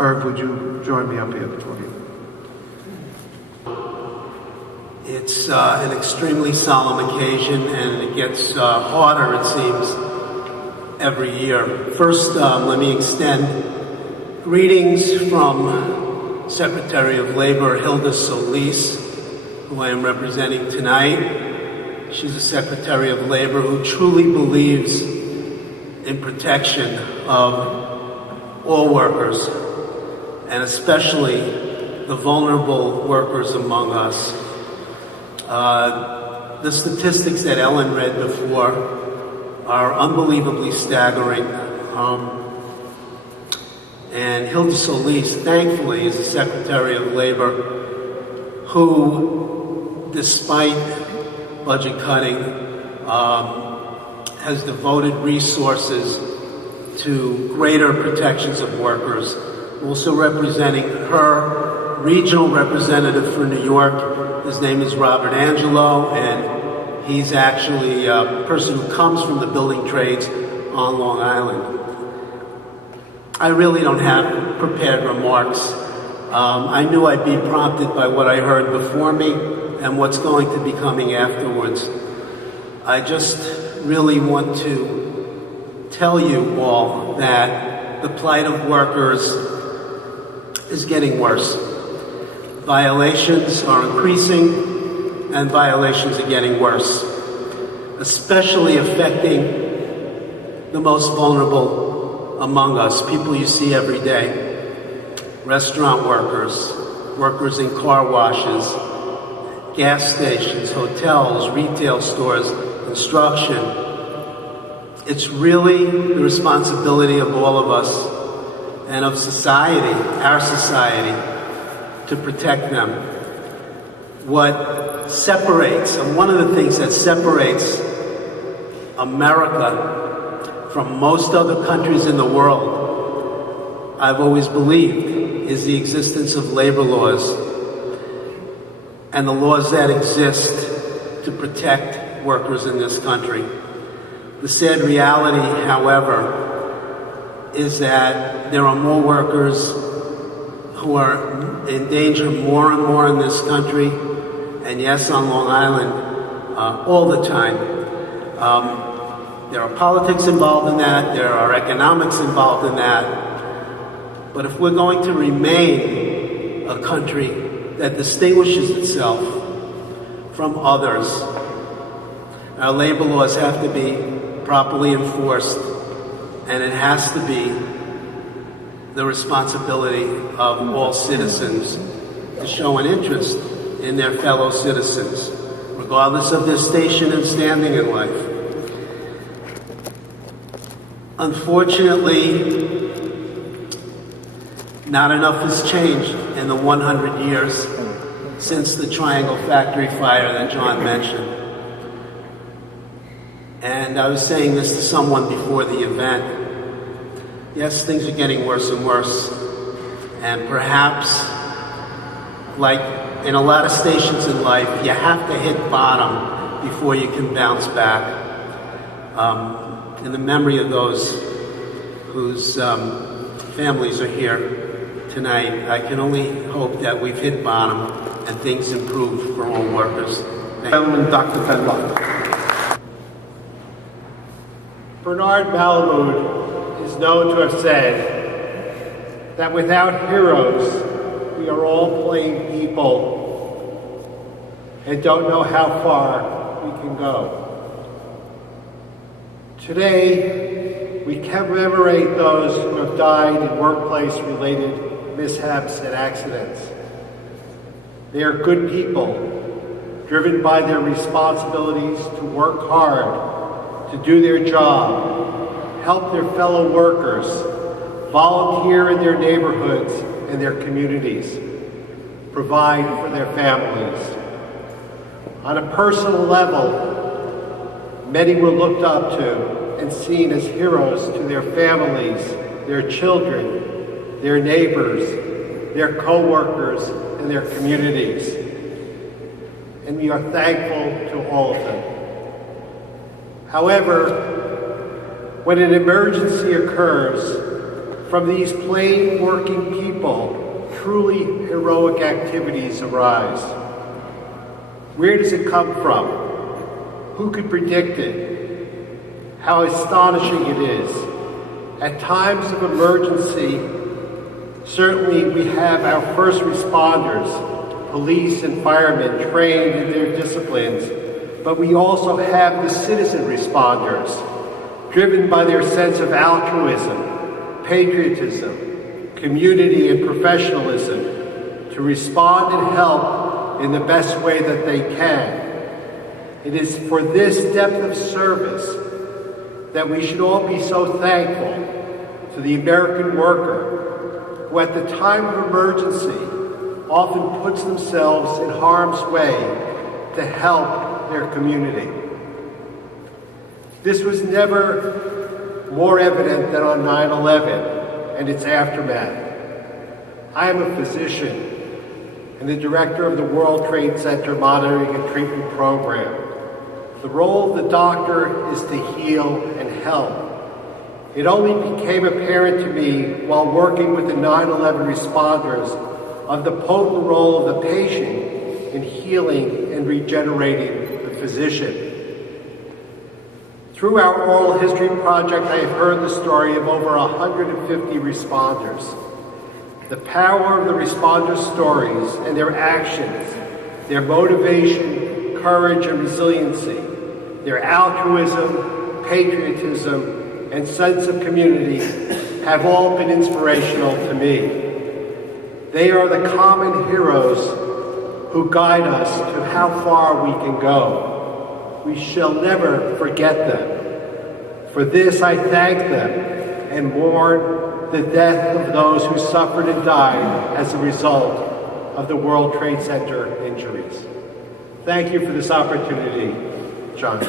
Irv, would you join me up here at the podium? It's an extremely solemn occasion, and it gets harder, it seems, every year. First, let me extend greetings from Secretary of Labor Hilda Solis, who I am representing tonight. She's a Secretary of Labor who truly believes in protection of all workers, and especially the vulnerable workers among us. The statistics that Ellen read before are unbelievably staggering. And Hilda Solis, thankfully, is the Secretary of Labor who, despite budget cutting, has devoted resources to greater protections of workers. Also representing her regional representative for New York, his name is Robert Angelo, and he's actually a person who comes from the building trades on Long Island. I really don't have prepared remarks. I knew I'd be prompted by what I heard before me and what's going to be coming afterwards. I just really want to tell you all that the plight of workers is getting worse. Violations are increasing, and violations are getting worse, especially affecting the most vulnerable among us, people you see every day. Restaurant workers, workers in car washes, gas stations, hotels, retail stores, construction. It's really the responsibility of all of us and of society, our society, to protect them. What separates, and one of the things that separates America from most other countries in the world, I've always believed, is the existence of labor laws and the laws that exist to protect workers in this country. The sad reality, however, is that there are more workers who are in danger more and more in this country, and yes, on Long Island, all the time. There are politics involved in that, there are economics involved in that, but if we're going to remain a country that distinguishes itself from others, our labor laws have to be properly enforced, and it has to be the responsibility of all citizens to show an interest in their fellow citizens, regardless of their station and standing in life. Unfortunately, not enough has changed in the 100 years since the Triangle Factory fire that John mentioned. And I was saying this to someone before the event. Yes, things are getting worse and worse. And perhaps, like in a lot of stations in life, you have to hit bottom before you can bounce back. In the memory of those whose families are here tonight, I can only hope that we've hit bottom and things improve for all workers. Gentleman, Dr. Fenlock. Bernard Malamud is known to have said that without heroes, we are all plain people and don't know how far we can go. Today, we commemorate those who have died in workplace-related mishaps and accidents. They are good people, driven by their responsibilities to work hard, to do their job, help their fellow workers, volunteer in their neighborhoods and their communities, provide for their families. On a personal level, many were looked up to and seen as heroes to their families, their children, their neighbors, their co-workers, and their communities. And we are thankful to all of them. However, when an emergency occurs, from these plain working people, truly heroic activities arise. Where does it come from? Who could predict it? How astonishing it is. At times of emergency, certainly we have our first responders, police and firemen, trained in their disciplines, but we also have the citizen responders, driven by their sense of altruism, patriotism, community, and professionalism, to respond and help in the best way that they can. It is for this depth of service that we should all be so thankful to the American worker who at the time of emergency often puts themselves in harm's way to help their community. This was never more evident than on 9/11 and its aftermath. I am a physician and the director of the World Trade Center Monitoring and Treatment Program. The role of the doctor is to heal and help. It only became apparent to me while working with the 9/11 responders of the potent role of the patient in healing and regenerating the physician. Through our oral history project, I have heard the story of over 150 responders. The power of the responders' stories and their actions, their motivation, courage, and resiliency, their altruism, patriotism, and sense of community have all been inspirational to me. They are the common heroes who guide us to how far we can go. We shall never forget them. For this I thank them and mourn the death of those who suffered and died as a result of the World Trade Center injuries. Thank you for this opportunity, John.